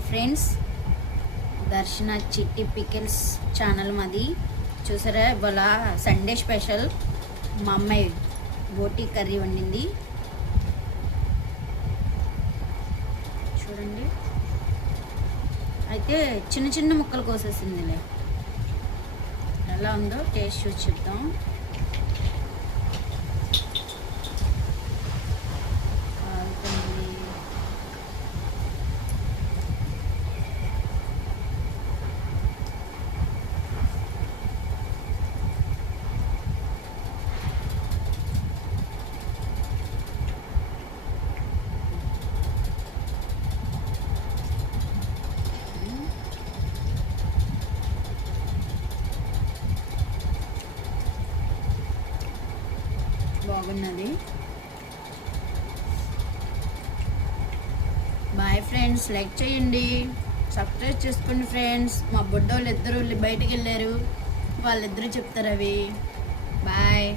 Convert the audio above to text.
Hi friends, దర్శన చిట్టి pickles channel మాది. చూసారా, ఇవాళ సండే స్పెషల్ మా అమ్మాయి బోటీ కర్రీ వండింది. చూడండి, అయితే చిన్న చిన్న ముక్కలు కోసేసిందిలే. ఎలా ఉందో టేస్ట్ చూసి చెప్తాం. బాగున్నది. బాయ్ ఫ్రెండ్స్, లైక్ చేయండి, సబ్స్క్రైబ్ చేసుకోండి ఫ్రెండ్స్. మా బుడ్డోళ్ళు ఇద్దరు బయటికి వెళ్ళారు, వాళ్ళిద్దరూ చెప్తారు అవి. బాయ్.